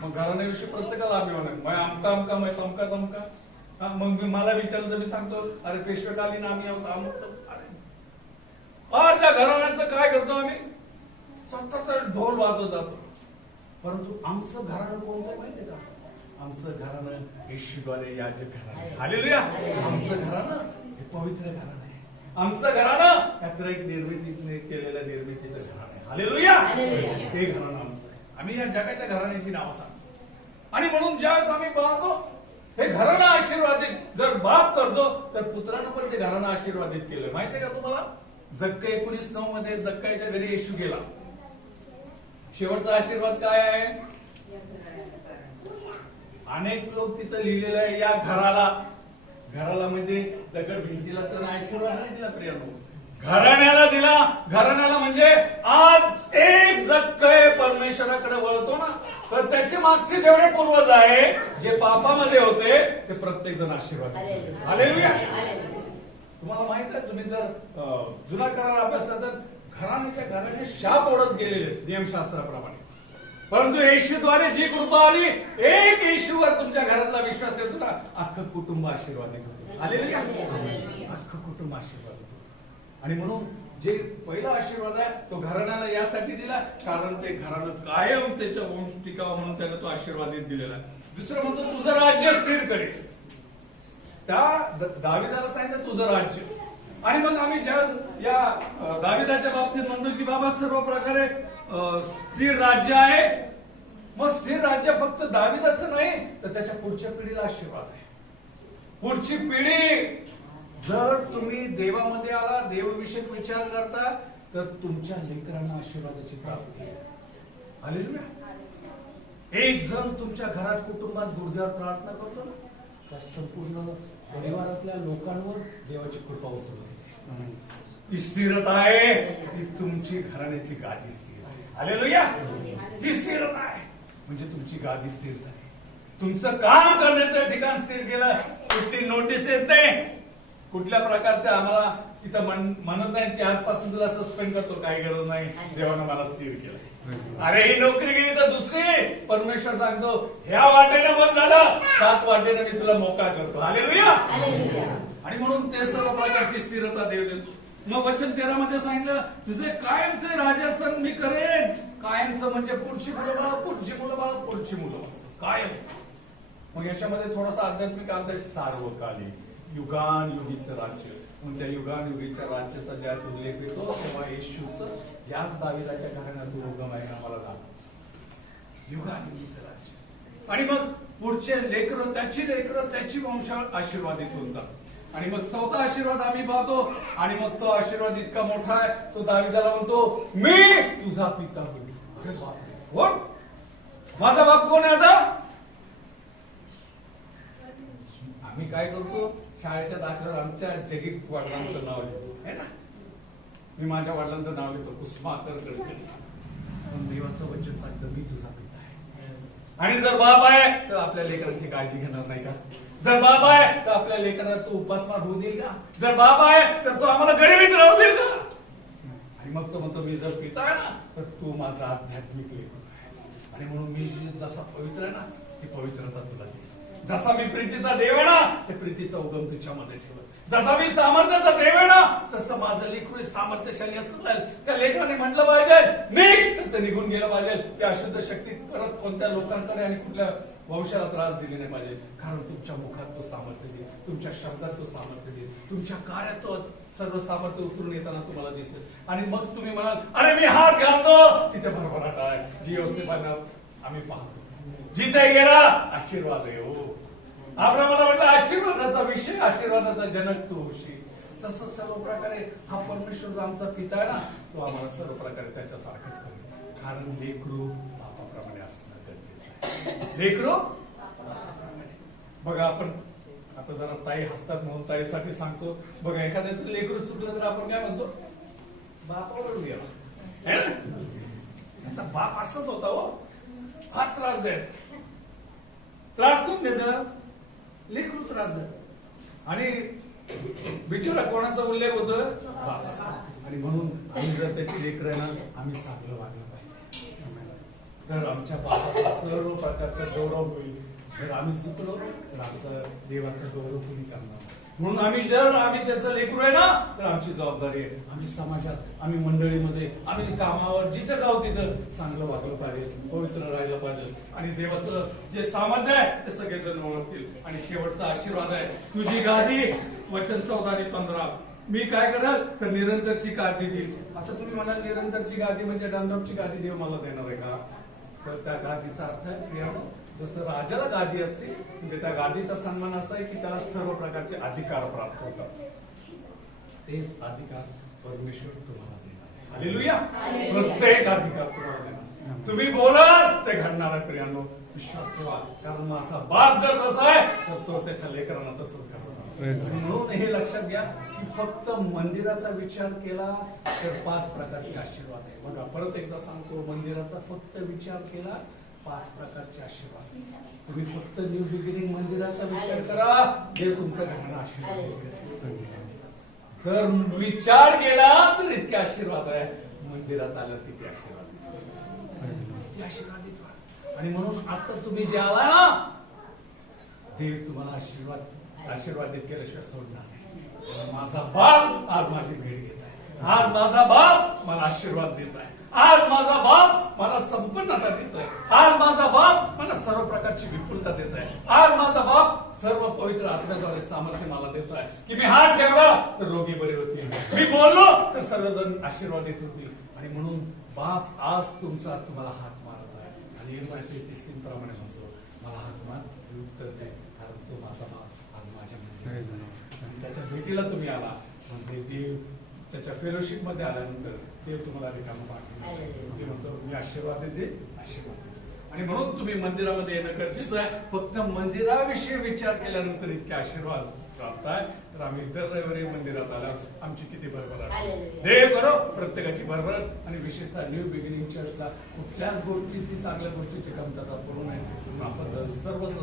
मग घराण्याविषयी प्रत्येकाला अभिमान आहे. मग आमका आमका मग तमका तमका. मग मी मला विचारलं तर मी सांगतो अरे पेशवेकालीन आम्ही अमुक. अरे त्या घराण्याचं काय करतो आम्ही, सतत ढोल वाजवत जातो. परंतु आमचं घराणं कोणतं आहे माहितीये का? आमचं घराणं येशूद्वारे याजक घराणं आहे. हालेलुया. आमचं घराणं हे पवित्र घराणं आहे. आमचं घराणं यात्र एक निर्मितीने केलेल्या निर्मितीचं घराणं आहे. हालेलुया. हे घराणं आमचं आहे. आम्ही या जगाच्या घराण्याची नावं सांगतो. आणि म्हणून ज्यावेळेस आम्ही पाहतो हे घराणं आशीर्वादित जर बाप करतो तर पुत्रानं पण ते घराणं आशीर्वादित केलं. माहितीये का तुम्हाला? जक्का 19:9 मध्ये जक्काच्या घरी येशू गेला. शेवटचा आशीर्वाद काय आहे? अनेक लोक तिथं लिहिलेलं आहे या घराला. घराला म्हणजे दगड भिंतीला तर आशीर्वाद नाही दिला प्रियानो, घराण्याला दिला. घराण्याला म्हणजे आज एक जक्कय परमेश्वराकडे वळतो ना, तर त्याचे मागचे जेवढे पूर्वज आहे जे पापामध्ये होते ते प्रत्येक जण आशीर्वाद. हालेलुया. तुम्हाला माहित आहे, तुम्ही जर जुना करार अभ्यासला तर घराणे शाप ओढत गेलेले नियमशास्त्राप्रमाणे. परंतु येशूद्वारे जी कृपा आली, एक येशूवर तुमच्या घरातला विश्वास येतो ना, अख्खं कुटुंब आशीर्वादित होतं. हालेलुया. अख्खं कुटुंब आशीर्वादित होतं. आणि म्हणून जे पहिला आशीर्वाद आहे तो घराण्याला यासाठी दिला कारण ते घराणं कायम त्याच्या वंश टिकावा म्हणून त्याला तो आशीर्वादित दिलेला आहे. दुसरं म्हणतो तुझं राज्य स्थिर करेल. त्या दाविदाला सांगितलं तुझं राज्य. आणि मग आम्ही ज्या या दाविदाच्या बाबतीत म्हणतो की बाबा सर्व प्रकारे स्थिर राज्य आहे. मग स्थिर राज्य फक्त दाविदाचं नाही तर त्याच्या पुढच्या पिढीला आशीर्वाद आहे. पुढची पिढी जर तुम्ही देवामध्ये आला, देवविषयक विचार करता तर तुमच्या लेकरांना आशीर्वादाची प्राप्ती आहे. हालेलुया. एक जण तुमच्या घरात कुटुंबात गुडघ्यावर प्रार्थना करतो ना, त्या संपूर्ण परिवारातल्या लोकांवर देवाची कृपा होतो. ती स्थिरता आहे, ती तुमची घराण्याची गादी स्थिर आहे. हालेलुया. ती स्थिरता आहे म्हणजे तुमची गादी स्थिर झाली. तुमचं काम करण्याचं ठिकाण स्थिर केलं. कुठली नोटीस येत नाही, कुठल्या प्रकारच्या आम्हाला तिथं म्हणत नाही की आजपासून तुला सस्पेंड करतो, काही गरज नाही, देवानं मला स्थिर केलं. अरे ही नोकरी गेली तर दुसरी, परमेश्वर सांगतो ह्या वाटेनं बंद झालं, 7 वाटेनं मी तुला मोकळा करतो. हालेलुया. आणि म्हणून ते सर्व प्रकारची स्थिरता देव देतो. मग वचन 13 मध्ये सांगितलं तुझे कायमचे राजासन मी करेन. कायमचं म्हणजे पुढची मुलं बाळा, पुढची मुलं बाळा, पुढची मुलं कायम. मग याच्यामध्ये थोडासा आध्यात्मिक अर्थ आहे, सार्वकालिक युगान युगीचं राज्य. मग त्या युगान युगीच्या राज्याचा ज्यास उल्लेख येतो तेव्हा येशूचं याच दाविदाच्या घराण्यातून उगम आहे आम्हाला दाखवतो. युगान युगीचं राज्य. आणि मग पुढचे लेकरं, त्याची वंश आशीर्वादित होऊन जातात. आणि मग चौथा आशीर्वाद आम्ही पाहतो. आणि मग तो आशीर्वाद इतका मोठा आहे, तो दाविदाला म्हणतो मी तुझा पिता होईल. अरे बापरे, कोण? माझा बाप कोण आहे आता? आम्ही काय करतो, शाळेच्या दाखल्यावर आमच्या जगीत वडिलांचं नाव लिहितो है ना. मी माझ्या वडिलांचं नाव लिहितो कुसुमाकर गडकरी. पण देवाचं वचन सांगतं मी तुझा पिता आहे. आणि जर बाप आहे तर आपल्या लेकरांची काळजी घेणार नाही का? जर बाप आहे तर आपल्या लेकरांना तो उपासमार होऊ देईल का? जर बाप आहे तर तो आम्हाला गरिबीत राहू देईल का? आणि मग तो म्हणतो मी जर पिता आहे ना तर तू माझा आध्यात्मिक लेकर आहे. आणि म्हणून मी जसा पवित्र आहे ना ती पवित्रता तुला देईल. जसा मी प्रीतीचा देव आहे ना ते प्रीतीचा उगम तुझ्यामध्ये ठेवत. जसा मी सामर्थ्याचा देव आहे ना तसं माझं लेकरू सामर्थ्यशाली असलं पाहिजे. त्या लेकराने म्हटलं पाहिजे निघ तर ते निघून गेलं पाहिजे. त्या अशुद्ध शक्ती परत कोणत्या लोकांकडे आणि कुठल्या वंशाला त्रास दिले नाही पाहिजे. कारण तुमच्या मुखात तो सामर्थ्य देईल, तुमच्या शब्दात तो सामर्थ्य देईल, तुमच्या कार्यात तो सर्व सामर्थ्य उतरून येताना तुम्हाला दिसेल. आणि मग तुम्ही म्हणाल अरे मी हात घालतो तिथे भरभराट आहे. जी व्यवस्थेपानं आम्ही पाहतो जिथे गेला आशीर्वाद आहे. हो आपण मला म्हटलं आशीर्वादाचा विषय, आशीर्वादाचा जनक तू होशील. तसं सर्व प्रकारे हा परमेश्वर जो आमचा पिता आहे ना तो आम्हाला सर्व प्रकारे त्याच्यासारखाच करेल. कारण लेकरू बापाप्रमाणे असणं गरजेचं आहे. लेकरू बघा, आपण आता जरा ताई हसतात म्हणून ताईसाठी सांगतो. बघा एखाद्याचं लेकरू चुकलं तर आपण काय म्हणतो, बापावर गेला. याचा बाप असाच होता हो, हा त्रास द्यायचा. त्रास कोण देत? लेकरू त्रास देत. आणि बिचारा कोणाचा उल्लेख होतो? बापाचा. आणि म्हणून आम्ही जर त्याची लेकरं आहे ना, आम्ही चांगलं वागलं पाहिजे. तर आमच्या बापाचा सर्व प्रकारचा गौरव होईल. जर आम्ही चुकलो तर आमचा देवाचा गौरव कोणी करणार. म्हणून आम्ही त्याचं लेकरू आहे ना, तर आमची जबाबदारी आहे. आम्ही समाजात, आम्ही मंडळीमध्ये, आम्ही कामावर जिथे जाऊ तिथं चांगलं वागलं पाहिजे, पवित्र राहिलं पाहिजे. आणि देवाचं जे सामर्थ्य आहे ते सगळेजण ओळखतील. आणि शेवटचा आशीर्वाद आहे, तुझी गादी, वचन 14 आणि 15. मी काय कराल तर निरंतरची गादी देईल. आता तुम्ही मला निरंतरची गादी म्हणजे डंडपची गादी देव मला देणार आहे का? तर त्या गादीचा अर्थ आहे प्रियानो, जसं राजाला गादी असते म्हणजे त्या गादीचा सन्मान असा आहे की त्याला सर्व प्रकारचे अधिकार प्राप्त होतात. तेच अधिकार परमेश्वर तुम्हाला देणार. हालेलुया. प्रत्येक अधिकार तुम्हाला देणार. तुम्ही बोलाल ते घडणार आहे प्रियानो, विश्वास ठेवा. कारण माझा बाप जर तसा आहे तर तो त्याच्या लेकरांना तसंच करणार. म्हणून हे लक्षात घ्या की फक्त मंदिराचा विचार केला तर 5 प्रकारचे आशीर्वाद आहे. बघा परत एकदा सांगतो, मंदिराचा फक्त विचार केला 5 प्रकारचे आशीर्वाद. तुम्ही फक्त न्यू बिगिनिंग मंदिराचा विचार करा, देव तुमचा घडणार आशीर्वाद. जर विचार केला तर इतके आशीर्वाद आहे, मंदिरात आलं तिथे आशीर्वाद. आणि म्हणून आता तुम्ही जे आला ना, देव तुम्हाला आशीर्वाद देत केल्याशिवाय सोडणार नाही. माझा बाप आज माझी भेट घेत आहे. आज माझा बाप मला आशीर्वाद देत आहे. आज माझा बाप मला संपन्नता देत आहे. आज माझा बाप मला सर्व प्रकारची विपुलता देत आहे. आज माझा बाप सर्व पवित्र आत्म्याद्वारे सामर्थ्य मला देत आहे की मी हात ठेवला तर रोगी बरे होतील, मी बोललो तर सर्वजण आशीर्वादित होतील. आणि म्हणून बाप आज तुम्हाला हात मारत आहे. आणि 1:33 प्रमाणे म्हणतो, मला हात मार, मी उत्तर दे, कारण तो माझा बाप आज माझ्या मध्ये. आणि त्याच्या भेटीला तुम्ही आला म्हणजे देव त्याच्या फेलोशिप मध्ये आल्यानंतर देव तुम्हाला रिकामा पाठवतो. म्हणतो मी आशीर्वाद देते, आशीर्वाद देते. आणि म्हणून तुम्ही मंदिरामध्ये येणं गरजेचं आहे. फक्त मंदिराविषयी विचार केल्यानंतर इतके आशीर्वाद प्राप्त आहे. तर आम्ही दर रविवारी मंदिरात आल्यास आमची किती भरभर आहे. देव करो प्रत्येकाची भरभर. आणि विशेषतः न्यू बिगिनिंग चर्चला कुठल्याच गोष्टीची, चांगल्या गोष्टीची कमतरता पडू नये. आपण सर्वच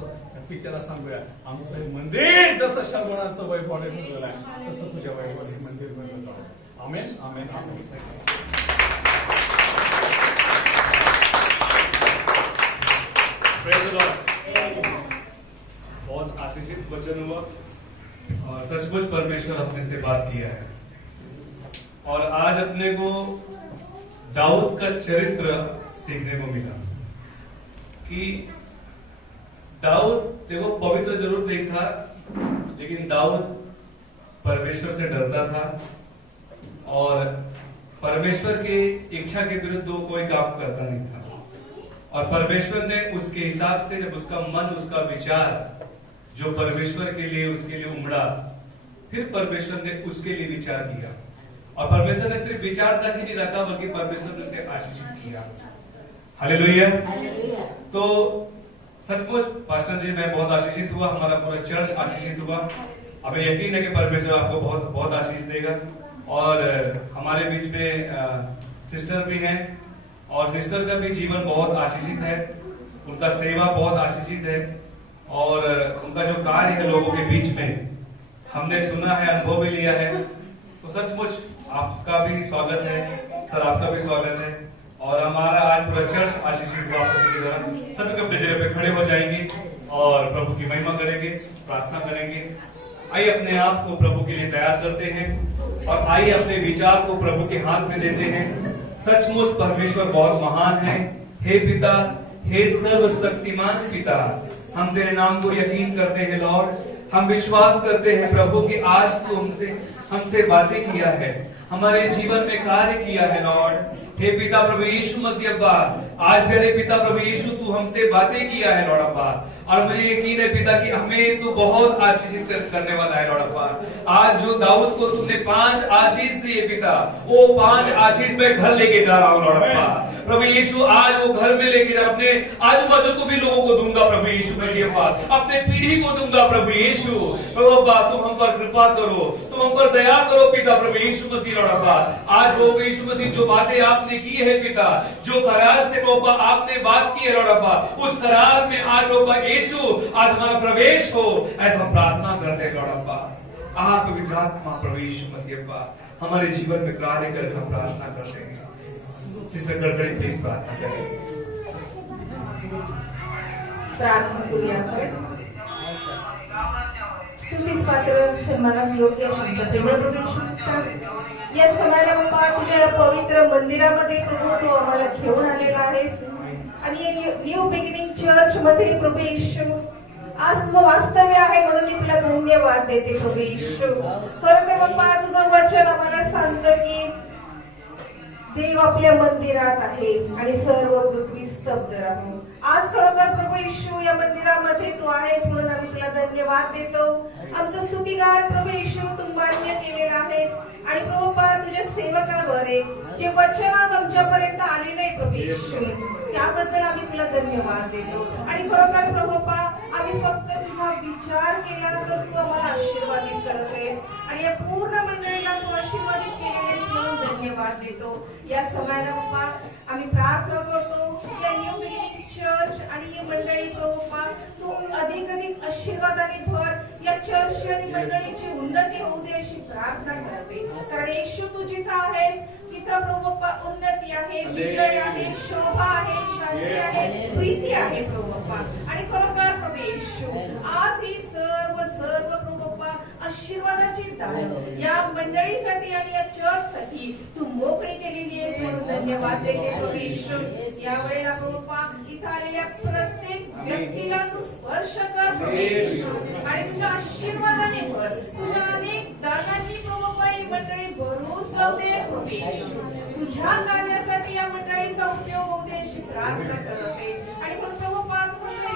पित्याला सांगूया, आमचं हे मंदिर जसं शंभराचं वैभव बनवलं आहे तसं तुझ्या वैभव हे मंदिर बनवलं आहे. Amen, amen, amen. Praise the lord. बहुत आशीषित वचन हुआ और सचमुच परमेश्वर अपने से बात किया है. और आज अपने को दाऊद का चरित्र सीखने को मिला कि दाऊद देखो पवित्र जरूर नहीं था, लेकिन दाऊद परमेश्वर से डरता था और परमेश्वर की इच्छा के विरुद्ध वो कोई काम करता नहीं था. और परमेश्वर ने उसके हिसाब से जब उसका मन, उसका विचार जो परमेश्वर के लिए उसके लिए उमड़ा, फिर परमेश्वर ने उसके लिए विचार किया. और परमेश्वर ने सिर्फ विचार तक ही नहीं रखा बल्कि परमेश्वर ने उसे आशीषित किया. हालेलुया. तो सचमुच पास्टर जी मैं बहुत आशीषित हुआ, हमारा पूरा चर्च आशीषित हुआ. हमें यकीन है कि परमेश्वर आपको बहुत बहुत आशीष देगा. और हमारे बीच में सिस्टर भी हैं और सिस्टर का भी जीवन बहुत आशीषित है. उनका सेवा बहुत आशीषित है और उनका जो कार्य है लोगों के बीच में हमने सुना है, अनुभव भी लिया है. तो सचमुच आपका भी स्वागत है सर, आपका भी स्वागत है. और हमारा आज पूरा चर्च आशीषित हुआ प्रभु के द्वारा. सभी अपने जगह पे खड़े हो जाएंगे और प्रभु की महिमा करेंगे, प्रार्थना करेंगे. आइए अपने आप को प्रभु के लिए तैयार करते हैं और आइए अपने विचार को प्रभु के हाथ में देते हैं. सचमुच परमेश्वर बहुत महान है. हे पिता, हे सर्वशक्तिमान पिता, हम तेरे नाम को यकीन करते हैं लॉर्ड. हम विश्वास करते हैं प्रभु कि आज तू हमसे बातें किया है, हमारे जीवन में कार्य किया है लॉर्ड. हे पिता प्रभु यीशु मसीह अब्बा, आज तेरे पिता प्रभु यीशु तू हमसे बातें किया है लॉर्ड अब्बा. और मुझे यकीन है पिता कि हमें तू बहुत आशीषित करने वाला है लॉर्ड अब्बा. आज जो दाऊद को तुमने 5 आशीष दिए पिता, वो 5 आशीष में घर लेके जा रहा हूँ लॉर्ड अब्बा. प्रभु यीशु आज वो घर में लेके जा, अपने आजू बाजू को भी लोगों को दूंगा प्रभु यीशु मसीह अब्बा, अपने पीढ़ी को दूंगा प्रभु यीशु. प्रभु अब्बा तुम हम पर कृपा करो, तुम हम पर दया करो पिता प्रभु यीशु मसीह लॉर्ड अब्बा. आज प्रभु यीशु मसीह जो बातें आपने की है पिता, जो करार से प्रभु आपने बात की है लॉर्ड अब्बा, उस करार में आज प्रभु यीशु आज हमारा प्रवेश हो, ऐसा हम प्रार्थना करते हैं लॉर्ड अब्बा. आप पवित्र आत्मा प्रवेश मसीह का हमारे जीवन में कार्य कर हम प्रार्थना करते हैं। सिस्टर गड़बड़ी प्लीज प्रार्थना करें। प्रार्थना करूया आपण. स्तुतीस पात्र सन्मानास योग्य अशा प्रेमळ प्रभू येशू ख्रिस्ता, या समयाला बाप्पा तुझ्या पवित्र मंदिरामध्ये प्रभू तू आम्हाला घेऊन आलेला आहेस आणि न्यू बिगिनिंग चर्च मध्ये प्रभू येशू आज तुझं वास्तव्य आहे म्हणून मी तुला धन्यवाद देते प्रभू येशू. खरं बाप्पा तुझं वचन आम्हाला सांगतं की देव आपल्या मंदिरात आहे आणि सर्व पृथ्वी स्तब्ध राहू. आज खरोखर प्रभू येशू या मंदिरामध्ये तू आहेस म्हणून आम्ही तुला धन्यवाद देतो. आमचं स्तुतिगान प्रभू येशू तू मान्य केलेला आहेस आणि प्रभू तुझ्या सेवकावर जे वचन आज आमच्यापर्यंत आले नाही प्रभू येशू त्याबद्दल आम्ही तुला धन्यवाद देतो. आणि खरोखर प्रभू आम्ही फक्त तुझा विचार केला तर तू आम्हाला आशीर्वादित करतोस आणि या पूर्ण मंडळीला तू आशीर्वादित केलेस म्हणून धन्यवाद देतो. या समयाला बाप्पा आम्ही प्रार्थना करतो या न्यू बिगिनिंग चर्च आणि ही मंडळी प्रभू तू अधिक आशीर्वादाने भर. या चर्च आणि मंडळीची उन्नती होऊ दे अशी प्रार्थना करते. कारण येशू तू जिथं आहेस तिथं प्रभू उन्नती आहे, विजय आहे, शोभा आहे, शांती आहे, प्रीती आहे प्रभू आणि खरोखर प्रभू येशू आज ही सर्व प्रभू आशीर्वादाची दान या मंडळीसाठी आणि या चर्च साठी तू मोकळी केलेली आहेस म्हणून धन्यवाद देते प्रभू येशू. या वेळेला प्रभू इथं आलेल्या प्रत्येक व्यक्तीला तू स्पर्श कर प्रभू येशू आणि तुझ्या आशीर्वादाने भर. तुझ्या अनेक दानांनी प्रभू ही मंडळी भरून जाऊ दे प्रभू येशू. तुझ्या कार्यासाठी या मंडळीचा उपयोग होऊ दे अशी प्रार्थना करते. आणि पण प्रभू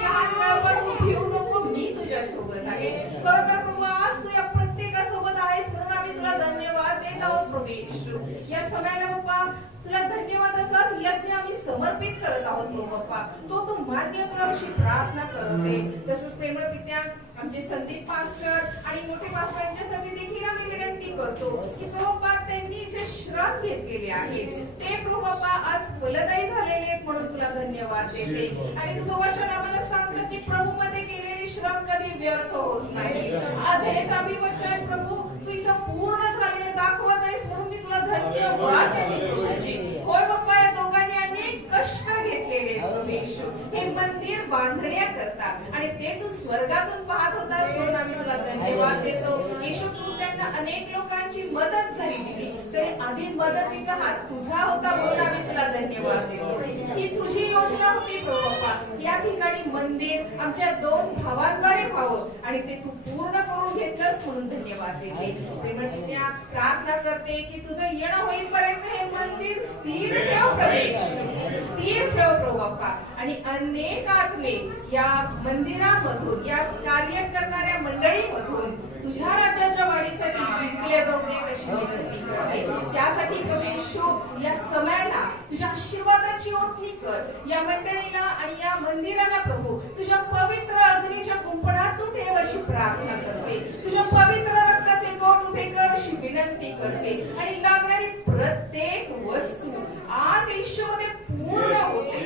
लहान गावावर तू घेऊ नको, मी तुझ्या सोबत आहे. खरोखर प्रभू आज तू या प्रत्येकासोबत आहेस म्हणून आम्ही तुला धन्यवाद देत आहोत प्रभू येशू. या समयाला बाप्पा तुला धन्यवादाचाच यज्ञ आम्ही समर्पित करत आहोत प्रभू बाप्पा. तो तू मान्य कर अशी प्रार्थना करते. तसंच प्रेमळ पित्या आमचे संदीप पास्टर आणि मोठे पास्टर यांच्यासाठी देखील आम्ही विनंती करतो की प्रभू त्यांनी जे श्रम घेतलेले आहेत ते प्रभू आज फलदायी झालेले आहेत म्हणून तुला धन्यवाद देते. आणि तुझं वचन आम्हाला सांगतं की प्रभू मध्ये केलेले श्रम कधी व्यर्थ होत नाही. आज हेच आम्ही वचन प्रभू तू इथं पूर्ण झालेलं दाखवत आहेस म्हणून मी तुला धन्यवाद देते. होय बाप्पा या दोघांनी अनेक कष्ट घेतलेले येशू हे मंदिर बांधण्याकरता आणि ते तू स्वर्गातून पाहत होतास म्हणून आम्ही तुला धन्यवाद देतो. येशू तू त्यांना अनेक लोकांची मदत जरी दिली तरी आधी मदतीचा हात तुझा होता म्हणून आम्ही तुला धन्यवाद देतो. ही तुझी योजना होती प्रभू या ठिकाणी मंदिर आमच्या 2 भावांद्वारे व्हावं आणि ते तू पूर्ण करून घेतलंस म्हणून धन्यवाद देते. प्रार्थना करते की तुझं येणं होईपर्यंत हे मंदिर स्थिर ठेव स्थिर ठेव प्रभू आणि अनेक आत्मे या मंदिरामधून या कार्य करणाऱ्या मंडळीमधून तुझ्या राज्याच्या वाढीसाठी जिंकले जाऊ दे अशी विनंती करते. त्यासाठी प्रभू येशू या समयाला तुझ्या आशीर्वादाची ओळखी कर. या मंडळीला आणि या मंदिराला प्रभू तुझ्या पवित्र अग्नीच्या कुंपणात तू ठेव अशी प्रार्थना करते. तुझ्या पवित्र रक्ताचे गोट उभे कर अशी विनंती करते. आणि लागणारी प्रत्येक वस्तू आज येशूमध्ये पूर्ण होते.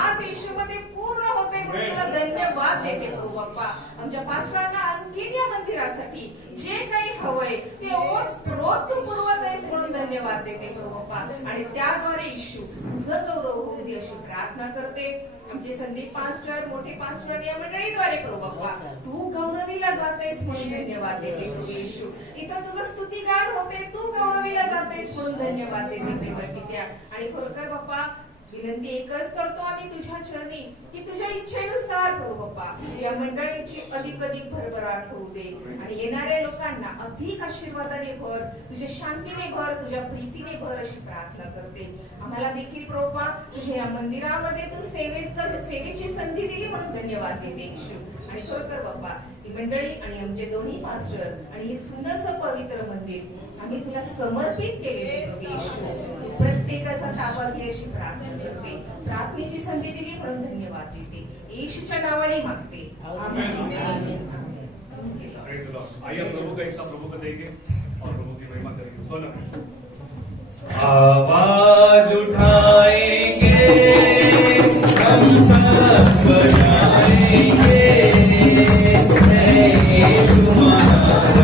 आज येशूमध्ये पूर्ण होते म्हणून तुला धन्यवाद देते प्रभू बाप्पा. आमच्या पास्टरांना आणखी या मंदिरासाठी जे काही हवंय ते रोज तू पुरवत आहेस म्हणून धन्यवाद देते प्रभू बाप्पा. आणि त्याद्वारे येशू तुझं गौरव होऊ दे अशी प्रार्थना करते. आमचे संदीप पास्टर मोठे पास्टर या मंडळीद्वारे प्रभू बाप्पा तू गौरवीला जातेस म्हणून धन्यवाद देते प्रभू येशू. इथं तुझं स्तुतिगान होते तू गौरवीला जातेस म्हणून धन्यवाद देते प्रेमळ पित्या. आणि खरोखर बाप्पा विनंती एकच करतो आणि तुझ्या चरणी की तुझ्या इच्छेनुसार प्रभू बाप्पा या मंडळींची अधिक भरभराट होऊ दे आणि येणाऱ्या लोकांना अधिक आशीर्वादाने भर, तुझ्या शांतीने भर, तुझ्या प्रीतीने भर अशी प्रार्थना करते. आम्हाला देखील प्रभू बाप्पा तुझ्या या मंदिरामध्ये तू सेवेची संधी दिली म्हणून धन्यवाद देते येशू. आणि खरोखर बाप्पा ही मंडळी आणि आमचे दोन्ही मास्टर आणि हे सुंदरसं पवित्र मंदिर आम्ही तुला समर्पित केलेले येशू. प्रत्येकाचा ताबा घे अशी प्रार्थना करते. प्रार्थनेची संधी दिली म्हणून धन्यवाद देते. येशूच्या नावाने मागते. आइए प्रभु का हिस्सा प्रभु को देंगे और प्रभु की महिमा करेंगे. सोना आवाज उठाएंगे हम सब बजाएंगे यीशु महान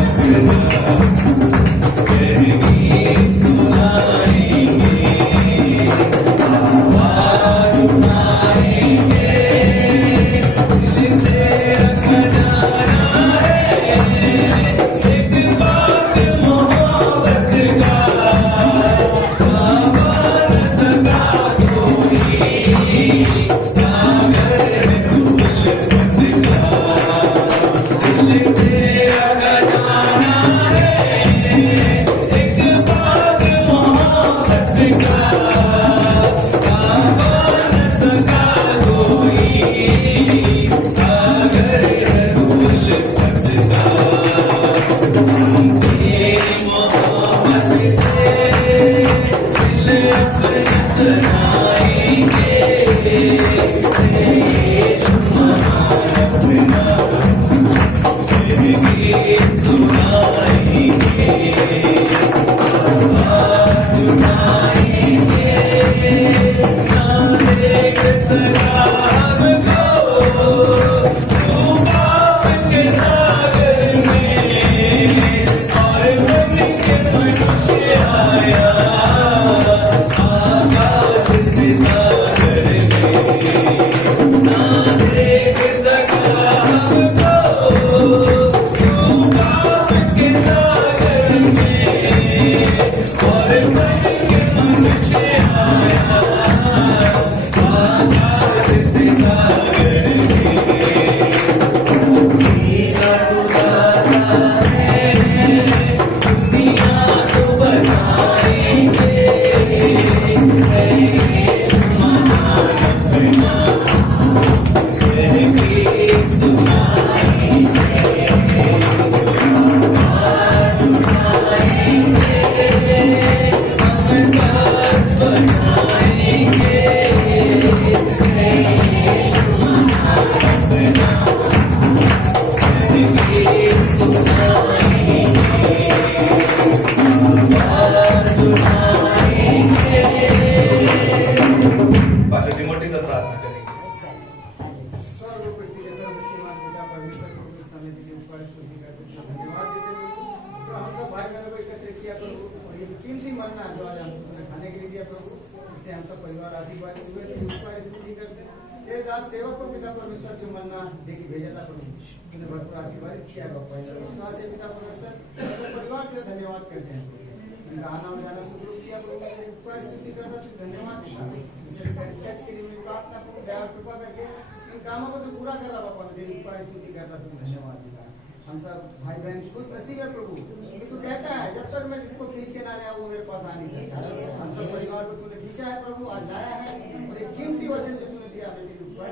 हम सब भाई बहन खुश नसीब है प्रभु कि तू कहता है जब तक मैं जिसको खींच के ना लाया वो मेरे पास आ नहीं सकता। हम सब परिवार को तूने खींचा है प्रभु, आज लाया है और एक कीमती वचन जो तूने दिया मैं तेरी उपकार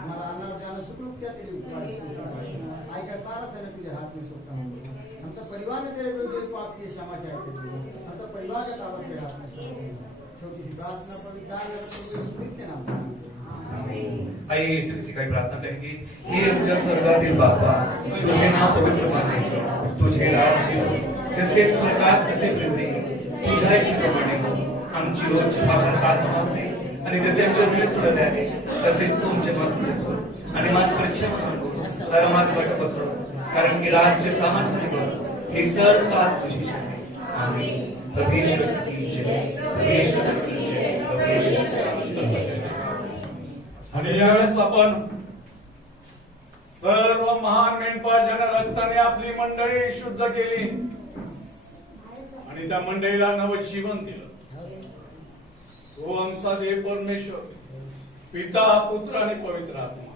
हमारा आना और जाना सुखरूप किया तेरी उपकार आज का सारा समय तुझे हाथ में सौंपता हूँ। हम सब परिवार ने तेरे विरुद्ध जो पाप किए क्षमा चाहते थे, हम सब परिवार का ताबा तेरे हाथ में सौंपते हैं। छोटी सी प्रार्थना पवित्र के नाम से आइए यीशु मसीह की प्रार्थना करेंगे। हे उच्च स्वर्गातील बाबा, तुझे नाम पवित्र माने, तुझे राज्य हो, जसे स्वर्गात तसे पृथ्वी तुझ्याची प्रमाणे आमची रोजची भाकर का समजते आणि जसे आमच्या सुरत आहे तसेच तू आमच्या मागणी सोड आणि माझ परीक्षा नको कारण माझ वाट पसरो कारण की राज्य सामर्थ्य हे सर्व का तुझी शक्ती। आमीन। परमेश्वर की जय, परमेश्वर की जय, परमेश्वर की जय। आणि यावेळेस आपण सर्व महान मेंढपाळाच्या रक्ताने आपली मंडळी शुद्ध केली आणि त्या मंडळीला नवजीवन दिलं। तो आमचा देव परमेश्वर पिता पुत्र आणि पवित्र आत्मा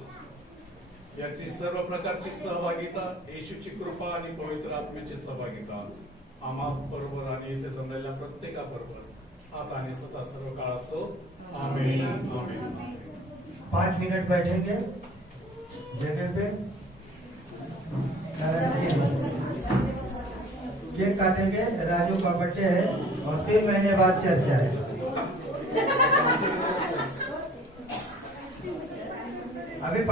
याची सर्व प्रकारची सहभागिता, येशूची कृपा आणि पवित्र आत्म्याची सहभागिता आम्हा बरोबर आणि इथे जमलेल्या प्रत्येकाबरोबर आता आणि सदा सर्व काळ असो। आमीन आमीन। 5 मिनट बैठेंगे जगह पे, केक काटेंगे। राजू का बर्थडे है और 3 महीने बाद चर्चा है। अभी